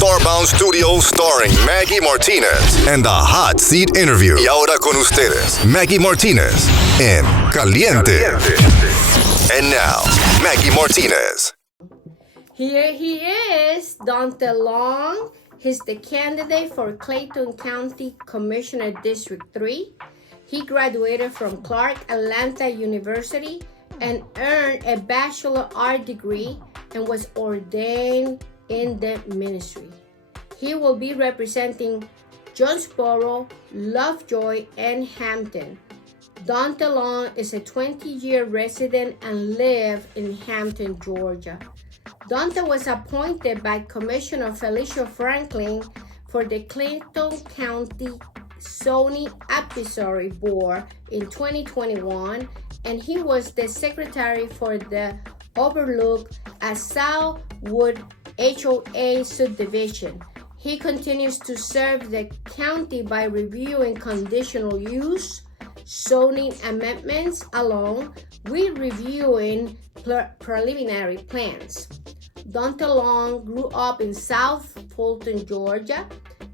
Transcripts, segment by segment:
Starbound Studios starring Maggie Martinez and the Hot Seat Interview. Y ahora con ustedes, Maggie Martinez en Caliente. And now, Maggie Martinez. Here he is, Daunta Long. He's the candidate for Clayton County Commissioner District 3. He graduated from Clark Atlanta University and earned a Bachelor of Arts degree and was ordained in the ministry. He will be representing Jonesboro, Lovejoy, and Hampton. Daunta Long is a 20-year resident and lives in Hampton, Georgia. Daunta was appointed by Commissioner Felicia Franklin for the Clayton County Zoning Advisory Board in 2021, and he was the secretary for the Overlook at Southwood HOA subdivision. He continues to serve the county by reviewing conditional use, zoning amendments, along with reviewing preliminary plans. Daunta Long grew up in South Fulton, Georgia.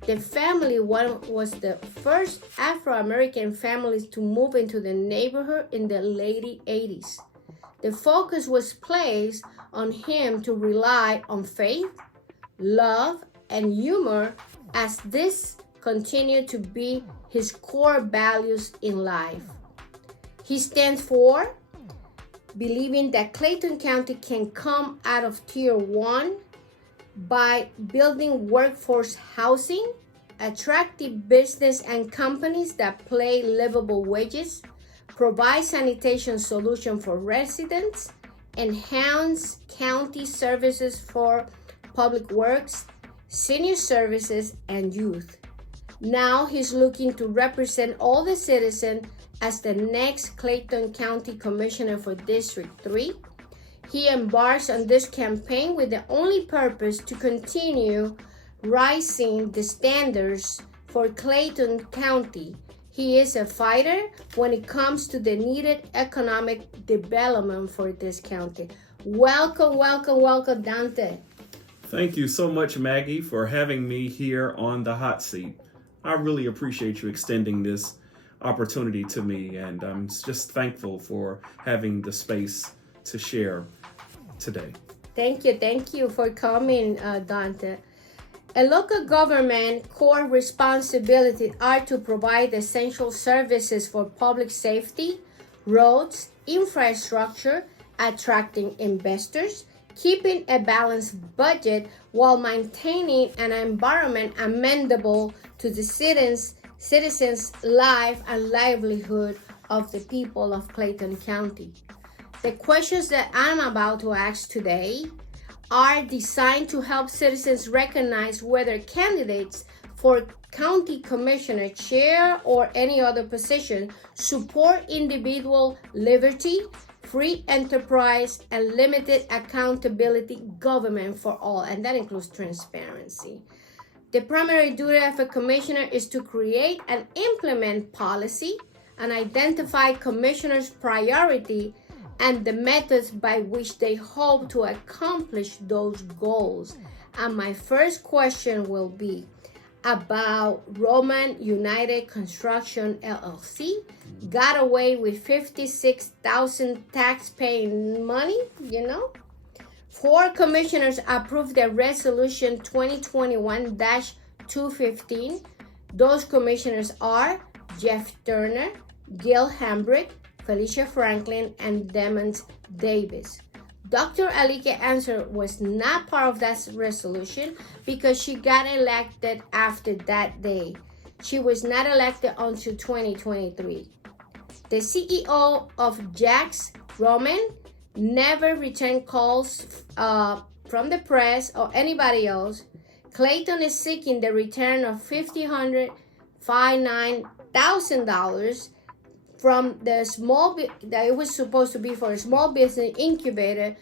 The family was the first Afro-American families to move into the neighborhood in the late 80s. The focus was placed on him to rely on faith, love, and humor, as this continued to be his core values in life. He stands for believing that Clayton County can come out of Tier 1 by building workforce housing, attractive business and companies that pay livable wages, provide sanitation solutions for residents, enhance county services for public works, senior services, and youth. Now he's looking to represent all the citizens as the next Clayton County Commissioner for District 3. He embarks on this campaign with the only purpose to continue raising the standards for Clayton County. He is a fighter when it comes to the needed economic development for this county. Welcome, Daunta. Thank you so much, Maggie, for having me here on the hot seat. I really appreciate you extending this opportunity to me, and I'm just thankful for having the space to share today. Thank you for coming, Daunta. A local government core responsibilities are to provide essential services for public safety, roads, infrastructure, attracting investors, keeping a balanced budget while maintaining an environment amenable to the citizens' life and livelihood of the people of Clayton County. The questions that I'm about to ask today are designed to help citizens recognize whether candidates for county commissioner, chair, or any other position support individual liberty, free enterprise, and limited accountability government for all, and that includes transparency. The primary duty of a commissioner is to create and implement policy and identify commissioners' priority and the methods by which they hope to accomplish those goals. And my first question will be about Roman United Construction LLC got away with $56,000 tax-paying money, Four commissioners approved the resolution 2021-215. Those commissioners are Jeff Turner, Gil Hambrick, Felicia Franklin, and Demons Davis. Dr. Alika Answer was not part of that resolution because she got elected after that day. She was not elected until 2023. The CEO of Jax, Roman, never returned calls from the press or anybody else. Clayton is seeking the return of $559,000 from the that it was supposed to be for a small business incubator,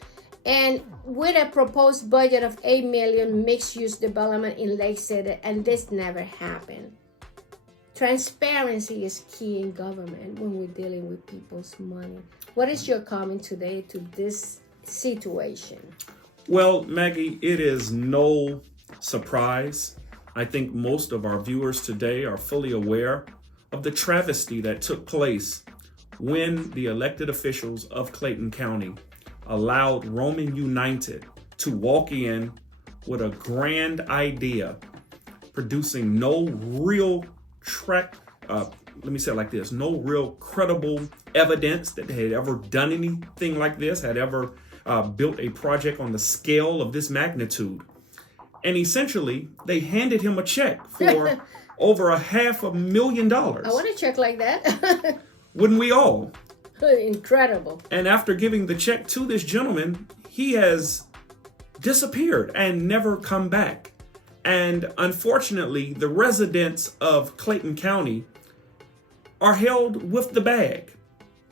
and with a proposed budget of $8 million mixed-use development in Lake City, and this never happened. Transparency is key in government when we're dealing with people's money. What is your comment today to this situation? Well, Maggie, it is no surprise. I think most of our viewers today are fully aware of the travesty that took place when the elected officials of Clayton County allowed Roman United to walk in with a grand idea, producing no real let me say it like this, no real credible evidence that they had ever done anything like this, had ever built a project on the scale of this magnitude. And essentially, they handed him a check for over $500,000. I want a check like that. Wouldn't we all? Incredible. And after giving the check to this gentleman, he has disappeared and never come back. And unfortunately, the residents of Clayton County are held with the bag.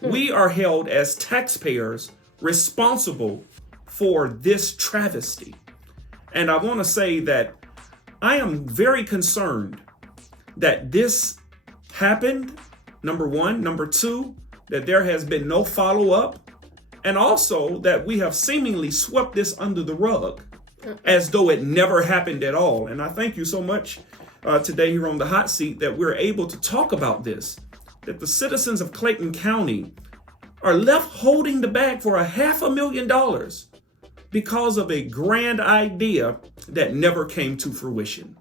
We are held as taxpayers responsible for this travesty. And I want to say that I am very concerned that this happened, number one. Number two, that there has been no follow-up. And also that we have seemingly swept this under the rug as though it never happened at all. And I thank you so much today here on the hot seat that we're able to talk about this, that the citizens of Clayton County are left holding the bag for $500,000 because of a grand idea that never came to fruition.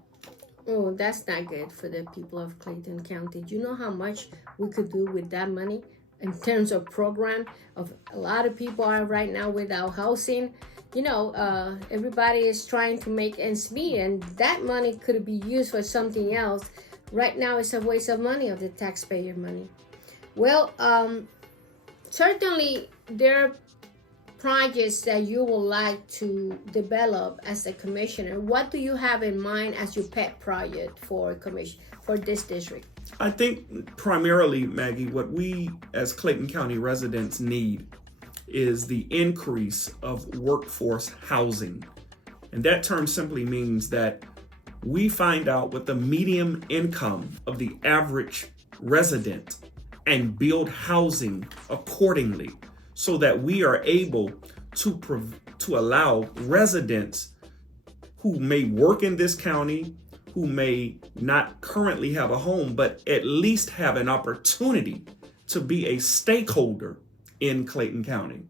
Oh, that's not good for the people of Clayton County. Do you know how much we could do with that money in terms of program? Of a lot of people are right now without housing. You know, everybody is trying to make ends meet, and that money could be used for something else. Right now, it's a waste of money, of the taxpayer money. Well, certainly there are projects that you would like to develop as a commissioner. What do you have in mind as your pet project for this district? I think primarily, Maggie, what we as Clayton County residents need is the increase of workforce housing. And that term simply means that we find out what the median income of the average resident and build housing accordingly, so that we are able to allow residents who may work in this county, who may not currently have a home, but at least have an opportunity to be a stakeholder in Clayton County.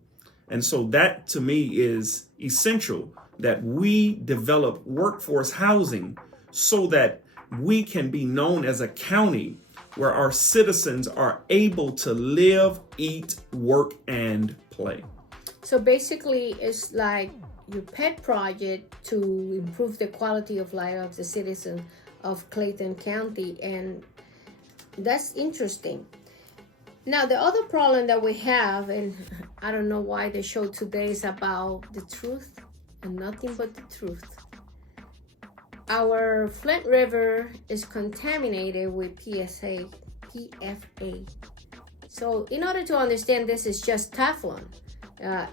And so that to me is essential, that we develop workforce housing so that we can be known as a county where our citizens are able to live, eat, work, and play. So basically, it's like your pet project to improve the quality of life of the citizens of Clayton County, and that's interesting. Now, the other problem that we have, and I don't know why the show today is about the truth and nothing but the truth. Our Flint River is contaminated with PFA. So in order to understand this, is just Teflon.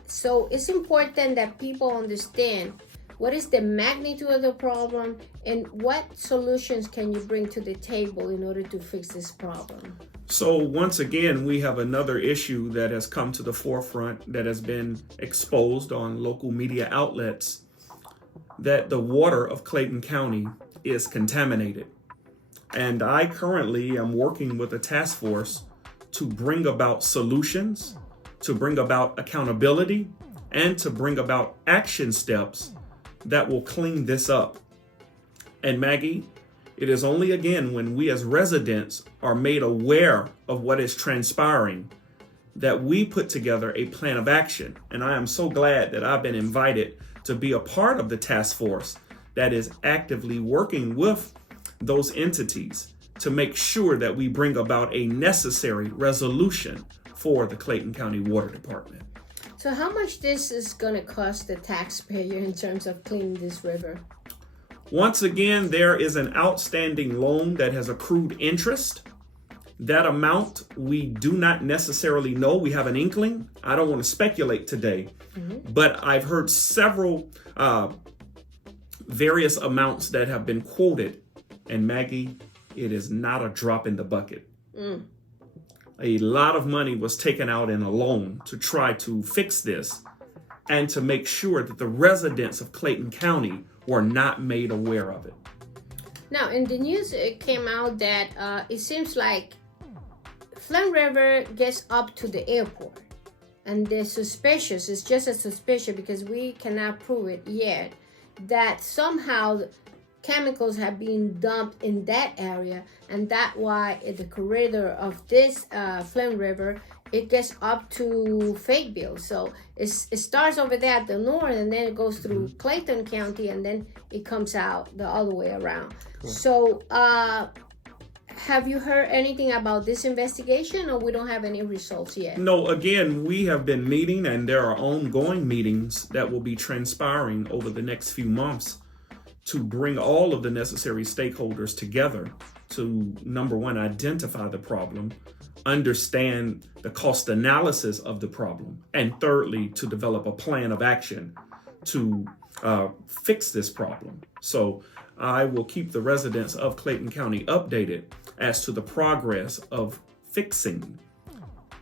So it's important that people understand what is the magnitude of the problem and what solutions can you bring to the table in order to fix this problem. So once again, we have another issue that has come to the forefront, that has been exposed on local media outlets, that the water of Clayton County is contaminated. And I currently am working with a task force to bring about solutions, to bring about accountability, and to bring about action steps that will clean this up. And Maggie, it is only again when we as residents are made aware of what is transpiring that we put together a plan of action. And I am so glad that I've been invited to be a part of the task force that is actively working with those entities to make sure that we bring about a necessary resolution for the Clayton County Water Department. So how much this is going to cost the taxpayer in terms of cleaning this river? Once again, there is an outstanding loan that has accrued interest. That amount, we do not necessarily know. We have an inkling. I don't want to speculate today, but I've heard several various amounts that have been quoted. And Maggie, it is not a drop in the bucket. A lot of money was taken out in a loan to try to fix this and to make sure that the residents of Clayton County were not made aware of it. Now, in the news, it came out that it seems like Flint River gets up to the airport, and they're suspicious. It's just a suspicion because we cannot prove it yet, that somehow chemicals have been dumped in that area, and that's why at the corridor of this Flint River, it gets up to Fayetteville. So it starts over there at the north, and then it goes through Clayton County, and then it comes out the other way around. Cool. So have you heard anything about this investigation, or we don't have any results yet? No, again, we have been meeting, and there are ongoing meetings that will be transpiring over the next few months to bring all of the necessary stakeholders together to, number one, identify the problem, understand the cost analysis of the problem, and thirdly, to develop a plan of action to fix this problem. So I will keep the residents of Clayton County updated as to the progress of fixing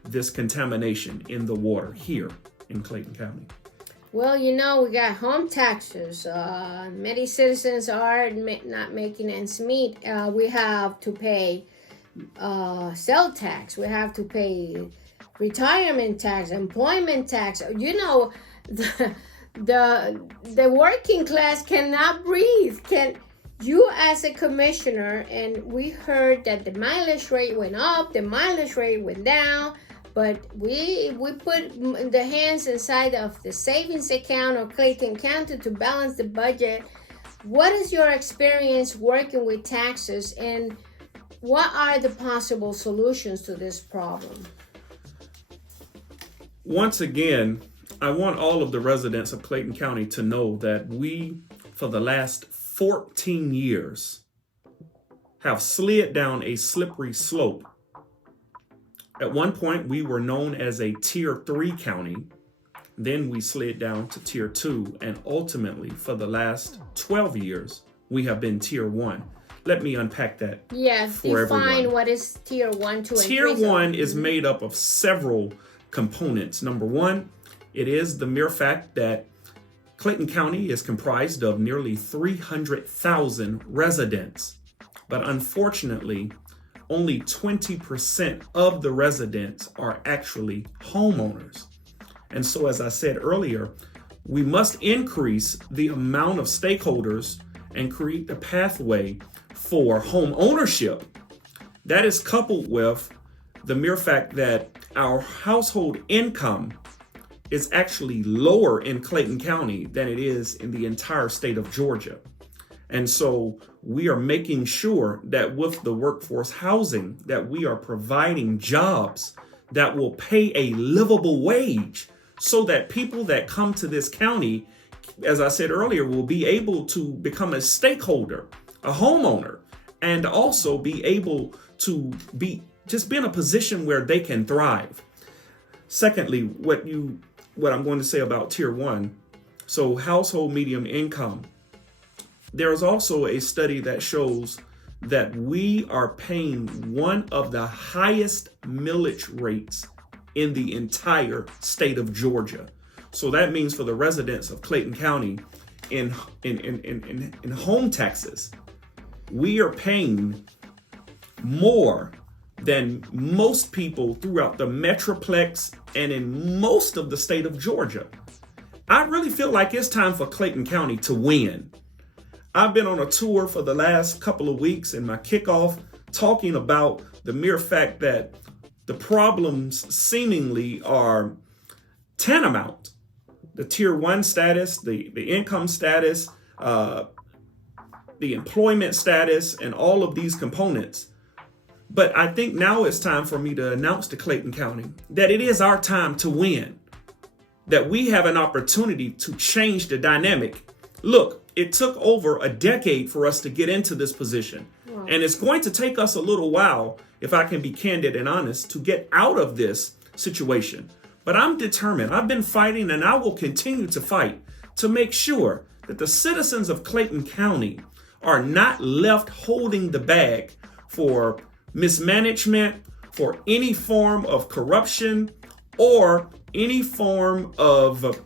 this contamination in the water here in Clayton County. Well, you know, we got home taxes. Many citizens are not making ends meet. We have to pay sales tax. We have to pay retirement tax, employment tax. You know, the working class cannot breathe. Can you, as a commissioner, and we heard that the mileage rate went up, the mileage rate went down. But we put the hands inside of the savings account of Clayton County to balance the budget. What is your experience working with taxes, and what are the possible solutions to this problem? Once again, I want all of the residents of Clayton County to know that we, for the last 14 years, have slid down a slippery slope. At one point, we were known as a Tier 3 county. Then we slid down to Tier 2. And ultimately, for the last 12 years, we have been Tier 1. Let me unpack that. Yes, define what is Tier 1, 2, and 3. Tier 1 is made up of several components. Number one, it is the mere fact that Clayton County is comprised of nearly 300,000 residents. But unfortunately, only 20% of the residents are actually homeowners. And so, as I said earlier, we must increase the amount of stakeholders and create the pathway for home ownership. That is coupled with the mere fact that our household income is actually lower in Clayton County than it is in the entire state of Georgia. And so we are making sure that with the workforce housing, that we are providing jobs that will pay a livable wage so that people that come to this county, as I said earlier, will be able to become a stakeholder, a homeowner, and also be able to be in a position where they can thrive. Secondly, what I'm going to say about Tier 1, so household medium income. There is also a study that shows that we are paying one of the highest millage rates in the entire state of Georgia. So that means for the residents of Clayton County in home taxes, we are paying more than most people throughout the Metroplex and in most of the state of Georgia. I really feel like it's time for Clayton County to win. I've been on a tour for the last couple of weeks in my kickoff talking about the mere fact that the problems seemingly are tantamount. The Tier 1 status, the income status, the employment status, and all of these components. But I think now it's time for me to announce to Clayton County that it is our time to win, that we have an opportunity to change the dynamic. Look, it took over a decade for us to get into this position. Wow. And it's going to take us a little while, if I can be candid and honest, to get out of this situation. But I'm determined. I've been fighting, and I will continue to fight to make sure that the citizens of Clayton County are not left holding the bag for mismanagement, for any form of corruption, or any form of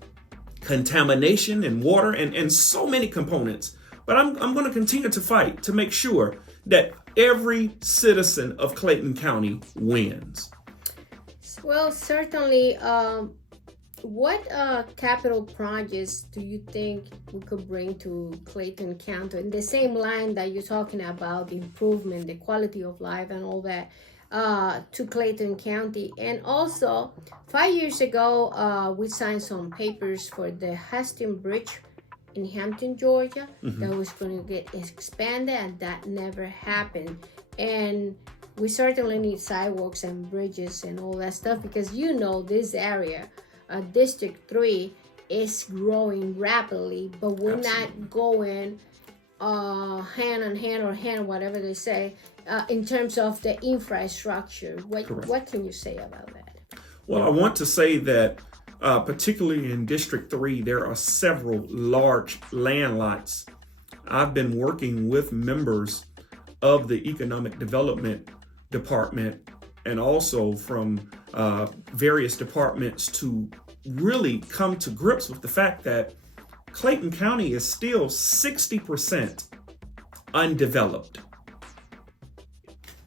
contamination in water, and so many components. But I'm going to continue to fight to make sure that every citizen of Clayton County wins. Well, certainly. What capital projects do you think we could bring to Clayton County in the same line that you're talking about, the improvement, the quality of life and all that, to Clayton County? And also, 5 years ago, we signed some papers for the Hastings Bridge in Hampton, Georgia, that was going to get expanded, and that never happened. And we certainly need sidewalks and bridges and all that stuff, because this area, District 3, is growing rapidly, but we're not going hand in hand or hand, whatever they say, in terms of the infrastructure. What can you say about that? Well, I want to say that particularly in District 3, there are several large land lots. I've been working with members of the Economic Development Department and also from various departments to really come to grips with the fact that Clayton County is still 60% undeveloped.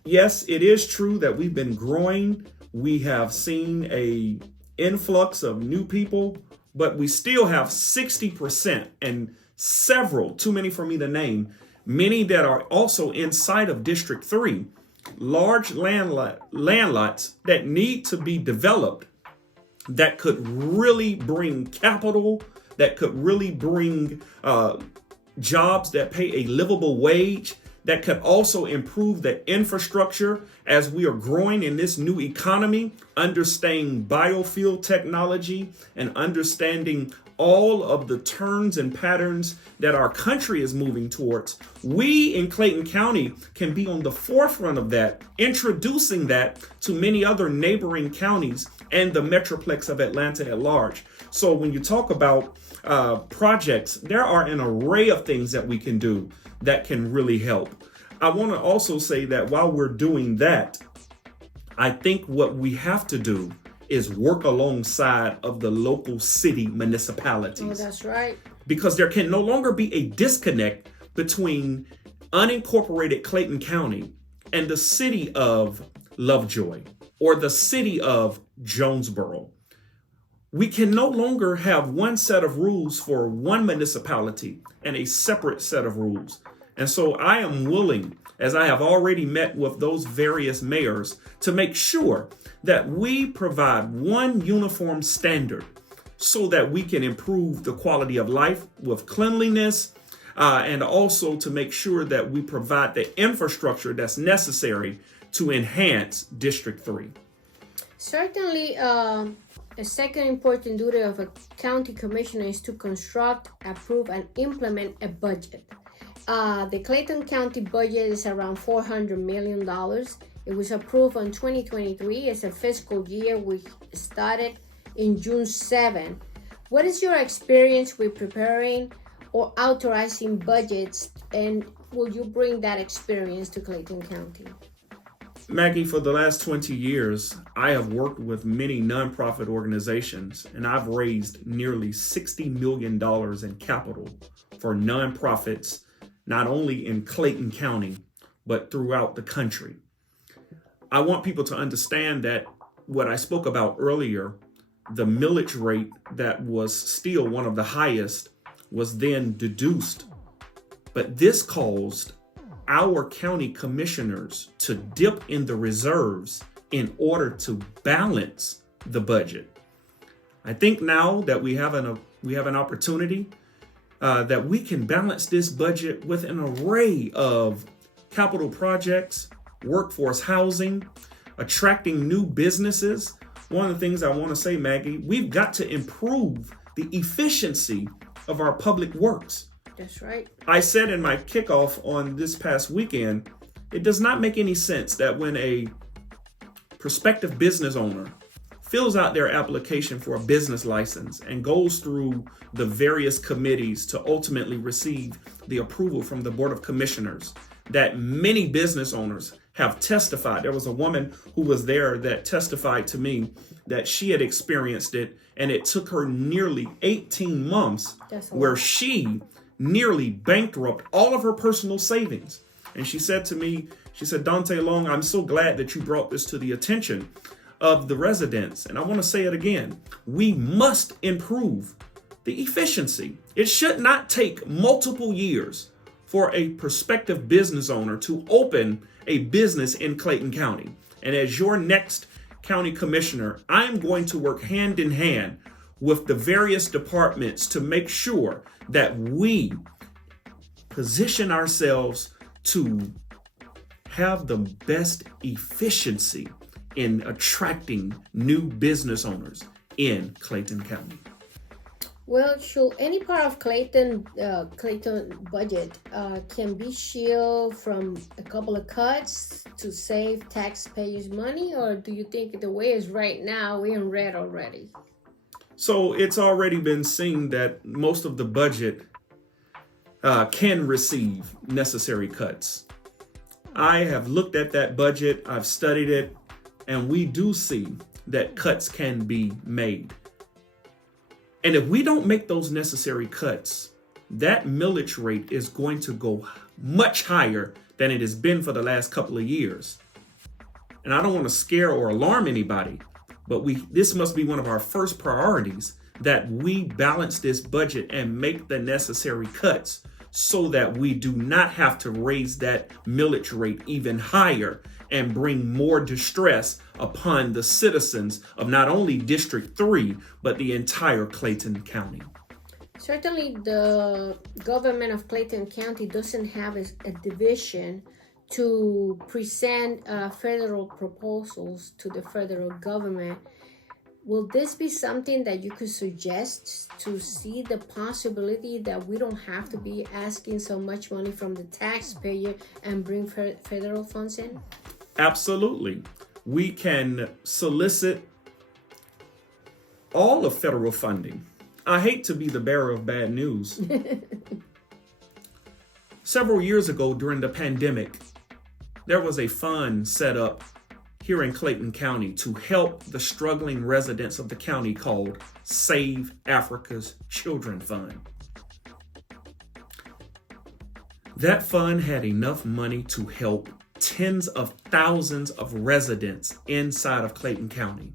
Yes, it is true that we've been growing. We have seen a influx of new people, but we still have 60% and several, too many for me to name, many that are also inside of District 3, large land lots that need to be developed, that could really bring capital, that could really bring jobs that pay a livable wage, that could also improve the infrastructure as we are growing in this new economy, understanding biofuel technology and understanding all of the turns and patterns that our country is moving towards. We in Clayton County can be on the forefront of that, introducing that to many other neighboring counties and the Metroplex of Atlanta at large. So when you talk about projects, there are an array of things that we can do that can really help. I want to also say that while we're doing that, I think what we have to do is work alongside of the local city municipalities. Oh, that's right. Because there can no longer be a disconnect between unincorporated Clayton County and the city of Lovejoy or the city of Jonesboro. We can no longer have one set of rules for one municipality and a separate set of rules. And so I am willing, as I have already met with those various mayors, to make sure that we provide one uniform standard so that we can improve the quality of life with cleanliness, and also to make sure that we provide the infrastructure that's necessary to enhance District 3. Certainly, a second important duty of a county commissioner is to construct, approve, and implement a budget. The Clayton County budget is around $400 million. It was approved in 2023 as a fiscal year, which started in June 7. What is your experience with preparing or authorizing budgets, and will you bring that experience to Clayton County? Maggie, for the last 20 years, I have worked with many nonprofit organizations, and I've raised nearly $60 million in capital for nonprofits, not only in Clayton County, but throughout the country. I want people to understand that what I spoke about earlier, the millage rate that was still one of the highest, was then deduced. But this caused our county commissioners to dip in the reserves in order to balance the budget. I think now that we have an opportunity that we can balance this budget with an array of capital projects, workforce housing, attracting new businesses. One of the things I want to say, Maggie, we've got to improve the efficiency of our public works. That's right. I said in my kickoff on this past weekend, it does not make any sense that when a prospective business owner fills out their application for a business license and goes through the various committees to ultimately receive the approval from the Board of Commissioners, that many business owners have testified. There was a woman who was there that testified to me that she had experienced it, and it took her nearly 18 months where she nearly bankrupted all of her personal savings. And she said to me, she said, Daunta Long, I'm so glad that you brought this to the attention of the residents. And I want to say it again. We must improve the efficiency. It should not take multiple years for a prospective business owner to open a business in Clayton County. And as your next county commissioner, I'm going to work hand in hand with the various departments to make sure that we position ourselves to have the best efficiency in attracting new business owners in Clayton County. Well, should any part of Clayton budget can be shielded from a couple of cuts to save taxpayers money, or do you think the way it's right now, we're in red already? So it's already been seen that most of the budget can receive necessary cuts. I have looked at that budget, I've studied it, and we do see that cuts can be made. And if we don't make those necessary cuts, that millage rate is going to go much higher than it has been for the last couple of years. And I don't want to scare or alarm anybody, but this must be one of our first priorities, that we balance this budget and make the necessary cuts so that we do not have to raise that millage rate even higher and bring more distress upon the citizens of not only District 3, but the entire Clayton County. Certainly, the government of Clayton County doesn't have a division to present federal proposals to the federal government. Will this be something that you could suggest to see the possibility that we don't have to be asking so much money from the taxpayer and bring federal funds in? Absolutely. We can solicit all of federal funding. I hate to be the bearer of bad news. Several years ago during the pandemic, there was a fund set up here in Clayton County to help the struggling residents of the county called Save Africa's Children Fund. That fund had enough money to help tens of thousands of residents inside of Clayton County.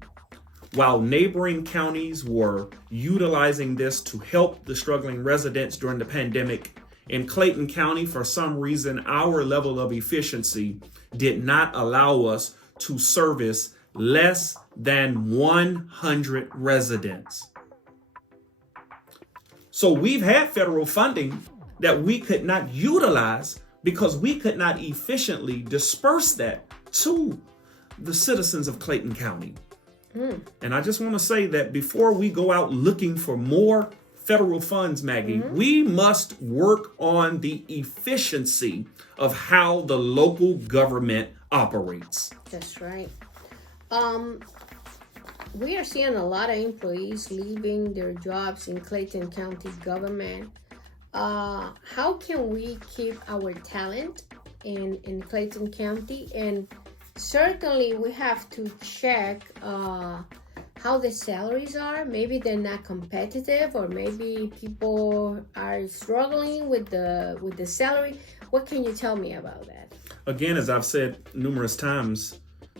While neighboring counties were utilizing this to help the struggling residents during the pandemic, in Clayton County, for some reason, our level of efficiency did not allow us to service less than 100 residents. So we've had federal funding that we could not utilize because we could not efficiently disperse that to the citizens of Clayton County. And I just want to say that before we go out looking for more federal funds, Maggie, we must work on the efficiency of how the local government operates. That's right. We are seeing a lot of employees leaving their jobs in Clayton County government. How can we keep our talent in Clayton County? And certainly we have to check how the salaries are. Maybe they're not competitive, or maybe people are struggling with the salary. What can you tell me about that? Again, as I've said numerous times,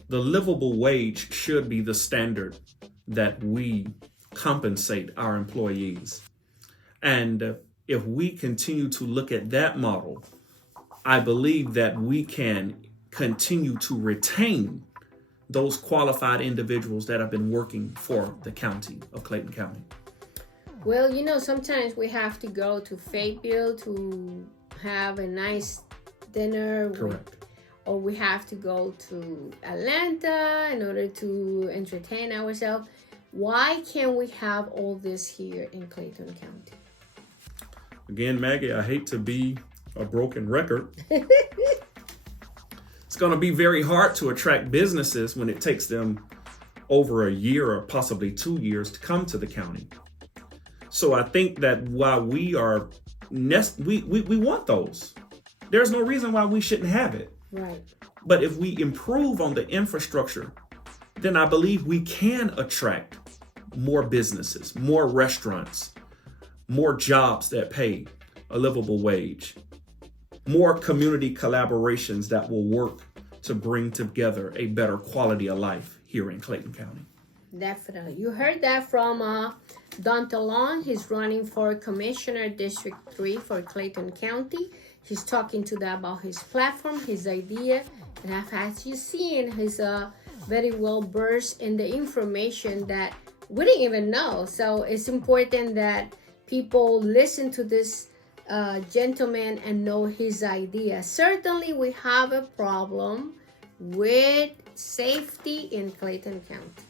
the livable wage should be the standard that we compensate our employees. And if we continue to look at that model, I believe that we can continue to retain those qualified individuals that have been working for the county of Clayton County. Well, sometimes we have to go to Fayetteville to have a nice dinner. Correct. Or we have to go to Atlanta in order to entertain ourselves. Why can't we have all this here in Clayton County? Again, Maggie, I hate to be a broken record. It's going to be very hard to attract businesses when it takes them over a year or possibly 2 years to come to the county. So I think that while we want those, there's no reason why we shouldn't have it. Right. But if we improve on the infrastructure, then I believe we can attract more businesses, more restaurants, more jobs that pay a livable wage, more community collaborations that will work to bring together a better quality of life here in Clayton County. Definitely. You heard that from Daunta Long. He's running for Commissioner District 3 for Clayton County. He's talking to them about his platform, his idea, and as you seen, he's very well versed in the information that we didn't even know. So it's important that people listen to this gentleman and know his idea. Certainly, we have a problem with safety in Clayton County.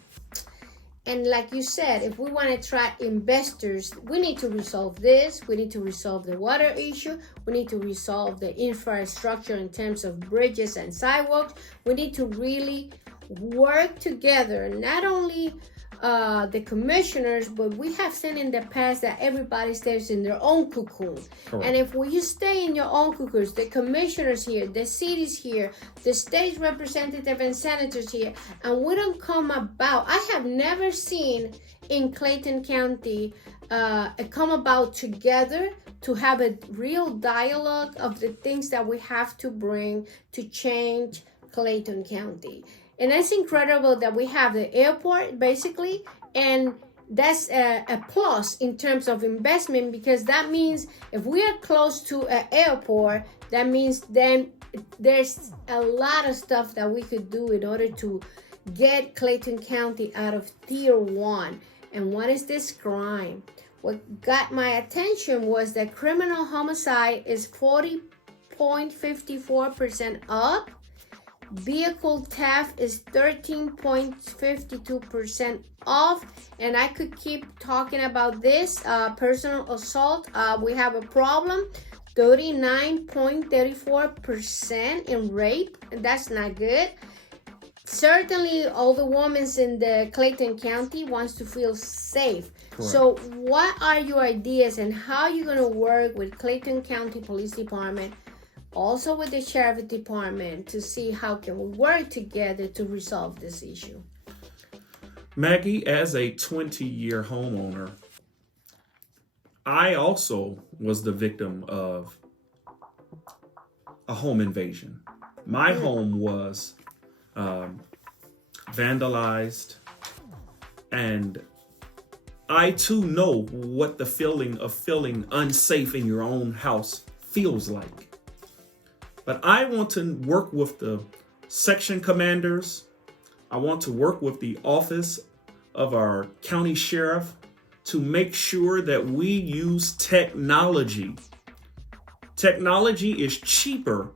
And like you said, if we want to attract investors, we need to resolve this. We need to resolve the water issue. We need to resolve the infrastructure in terms of bridges and sidewalks. We need to really work together, not only the commissioners, but we have seen in the past that everybody stays in their own cocoon. Correct. And if you stay in your own cocoons, the commissioners here, the cities here, the state representative and senators here, and we don't come about, I have never seen in Clayton County come about together to have a real dialogue of the things that we have to bring to change Clayton County. And it's incredible that we have the airport, basically, and that's a plus in terms of investment, because that means if we are close to an airport, that means then there's a lot of stuff that we could do in order to get Clayton County out of tier 1. And what is this crime? What got my attention was that criminal homicide is 40.54% up. Vehicle theft is 13.52% off, and I could keep talking about this. Personal assault, we have a problem, 39.34% in rape, and that's not good. Certainly, all the women in the Clayton County wants to feel safe. Correct. So what are your ideas, and how are you going to work with Clayton County Police Department, also with the Sheriff Department, to see how can we work together to resolve this issue? Maggie, as a 20-year homeowner, I also was the victim of a home invasion. My home was vandalized, and I too know what the feeling of feeling unsafe in your own house feels like. But I want to work with the section commanders. I want to work with the office of our county sheriff to make sure that we use technology. Technology is cheaper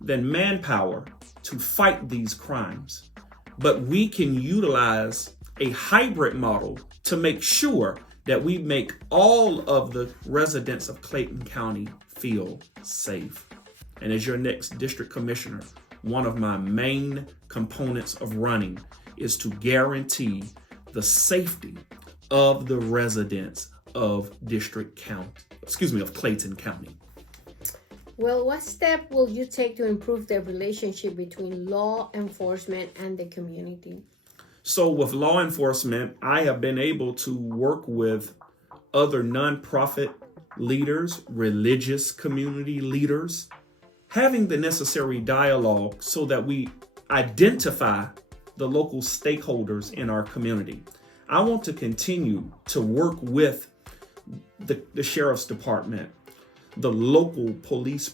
than manpower to fight these crimes, but we can utilize a hybrid model to make sure that we make all of the residents of Clayton County feel safe. And as your next district commissioner, one of my main components of running is to guarantee the safety of the residents of Clayton County. Well, what step will you take to improve the relationship between law enforcement and the community? So with law enforcement, I have been able to work with other nonprofit leaders, religious community leaders, having the necessary dialogue so that we identify the local stakeholders in our community. I want to continue to work with the Sheriff's Department, the local police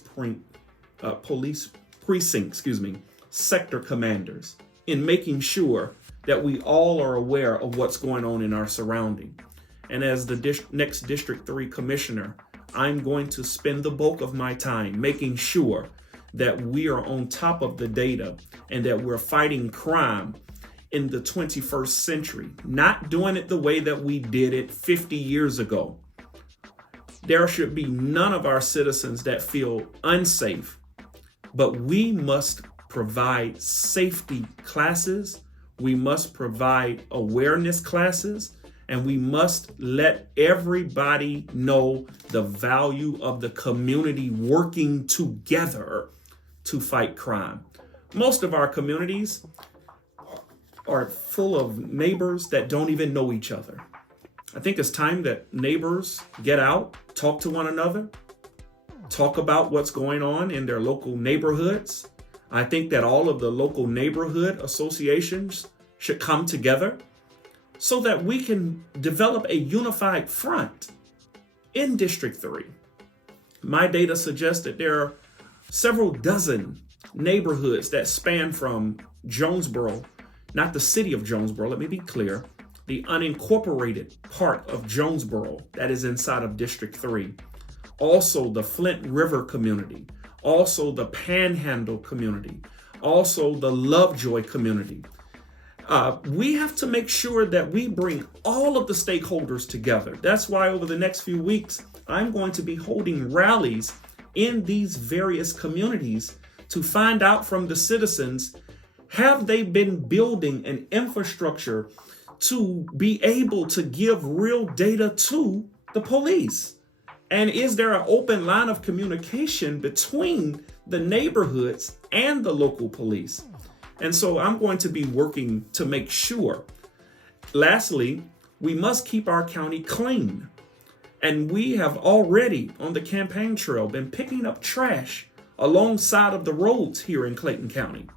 precinct, sector commanders, in making sure that we all are aware of what's going on in our surrounding. And as the next District 3 Commissioner, I'm going to spend the bulk of my time making sure that we are on top of the data and that we're fighting crime in the 21st century, not doing it the way that we did it 50 years ago. There should be none of our citizens that feel unsafe, but we must provide safety classes, we must provide awareness classes, and we must let everybody know the value of the community working together to fight crime. Most of our communities are full of neighbors that don't even know each other. I think it's time that neighbors get out, talk to one another, talk about what's going on in their local neighborhoods. I think that all of the local neighborhood associations should come together so that we can develop a unified front in District 3. My data suggests that there are several dozen neighborhoods that span from Jonesboro, not the city of Jonesboro, let me be clear, the unincorporated part of Jonesboro that is inside of District 3. Also the Flint River community, also the Panhandle community, also the Lovejoy community. We have to make sure that we bring all of the stakeholders together. That's why over the next few weeks, I'm going to be holding rallies in these various communities to find out from the citizens, have they been building an infrastructure to be able to give real data to the police? And is there an open line of communication between the neighborhoods and the local police? And so I'm going to be working to make sure. Lastly, we must keep our county clean. And we have already on the campaign trail been picking up trash alongside of the roads here in Clayton County.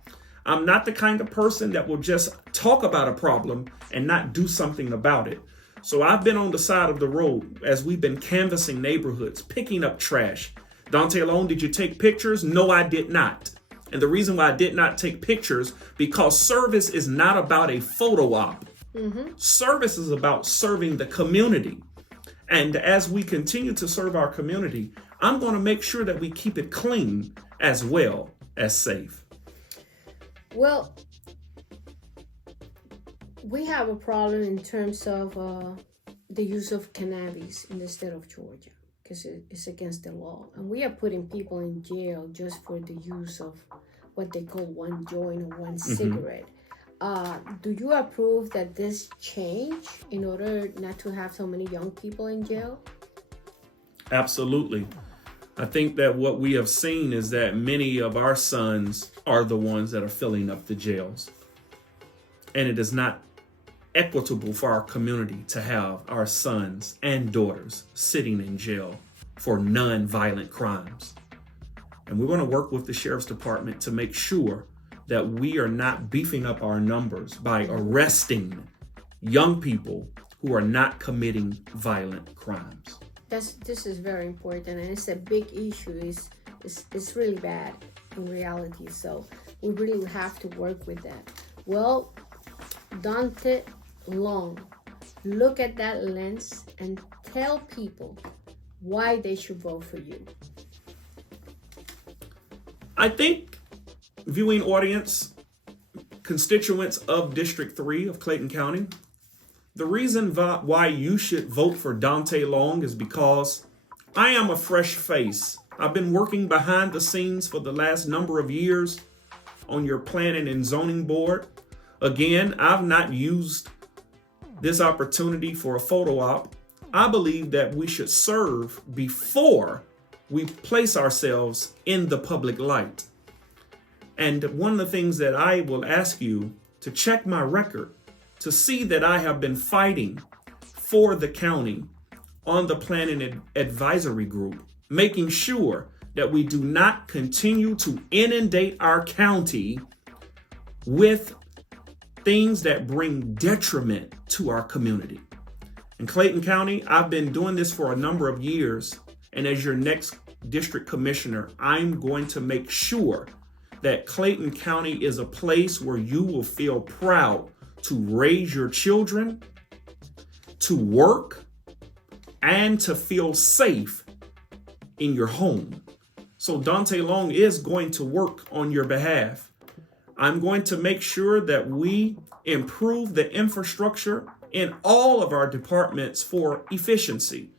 I'm not the kind of person that will just talk about a problem and not do something about it. So I've been on the side of the road as we've been canvassing neighborhoods, picking up trash. Daunta Long, did you take pictures? No, I did not. And the reason why I did not take pictures, because service is not about a photo op. Service is about serving the community. And as we continue to serve our community, I'm going to make sure that we keep it clean as well as safe. Well, we have a problem in terms of the use of cannabis in the state of Georgia because it's against the law. And we are putting people in jail just for the use of what they call one joint or one cigarette. Do you approve that this change in order not to have so many young people in jail? Absolutely. I think that what we have seen is that many of our sons are the ones that are filling up the jails. And it is not equitable for our community to have our sons and daughters sitting in jail for non-violent crimes. And we're going to work with the Sheriff's Department to make sure that we are not beefing up our numbers by arresting young people who are not committing violent crimes. This is very important, and it's a big issue. It's really bad in reality, so we really have to work with that. Well, Daunta Long, look at that lens and tell people why they should vote for you. I think viewing audience, constituents of District 3 of Clayton County, the reason why you should vote for Daunta Long is because I am a fresh face. I've been working behind the scenes for the last number of years on your planning and zoning board. Again, I've not used this opportunity for a photo op. I believe that we should serve before we place ourselves in the public light. And one of the things that I will ask you to check my record to see that I have been fighting for the county on the planning advisory group, making sure that we do not continue to inundate our county with things that bring detriment to our community. In Clayton County, I've been doing this for a number of years, and as your next district commissioner, I'm going to make sure that Clayton County is a place where you will feel proud to raise your children, to work, and to feel safe in your home. So Daunta Long is going to work on your behalf. I'm going to make sure that we improve the infrastructure in all of our departments for efficiency,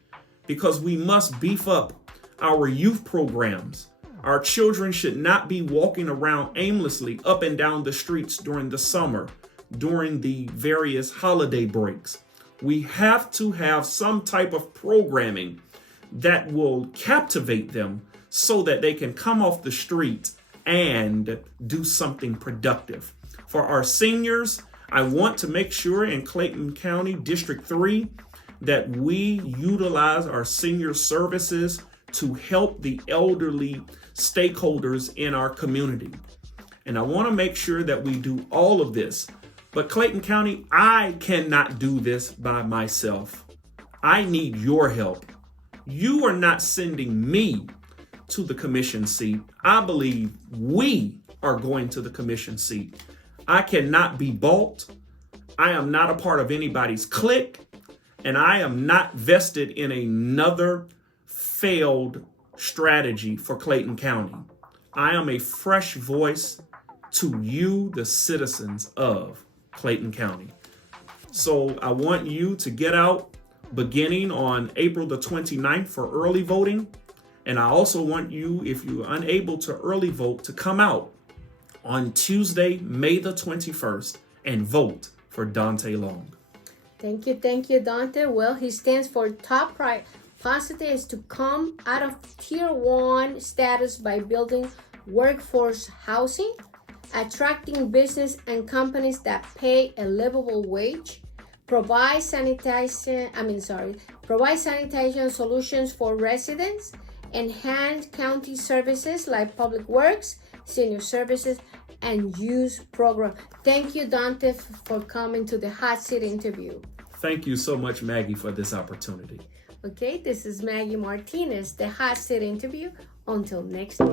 because we must beef up our youth programs. Our children should not be walking around aimlessly up and down the streets during the summer, during the various holiday breaks. We have to have some type of programming that will captivate them so that they can come off the street and do something productive. For our seniors, I want to make sure in Clayton County District 3 that we utilize our senior services to help the elderly stakeholders in our community. And I want to make sure that we do all of this. But Clayton County, I cannot do this by myself. I need your help. You are not sending me to the commission seat. I believe we are going to the commission seat. I cannot be bought. I am not a part of anybody's clique, and I am not vested in another failed strategy for Clayton County. I am a fresh voice to you, the citizens of Clayton County. So I want you to get out beginning on April the 29th for early voting. And I also want you, if you're unable to early vote, to come out on Tuesday, May the 21st and vote for Daunta Long. Thank you, Daunta. Well, he stands for top priority is to come out of Tier 1 status by building workforce housing, attracting business and companies that pay a livable wage, provide sanitation solutions for residents, enhance county services like public works, senior services, and youth program. Thank you, Daunta, for coming to the hot seat interview. Thank you so much, Maggie, for this opportunity. Okay, this is Maggie Martinez, the hot seat interview. Until next time.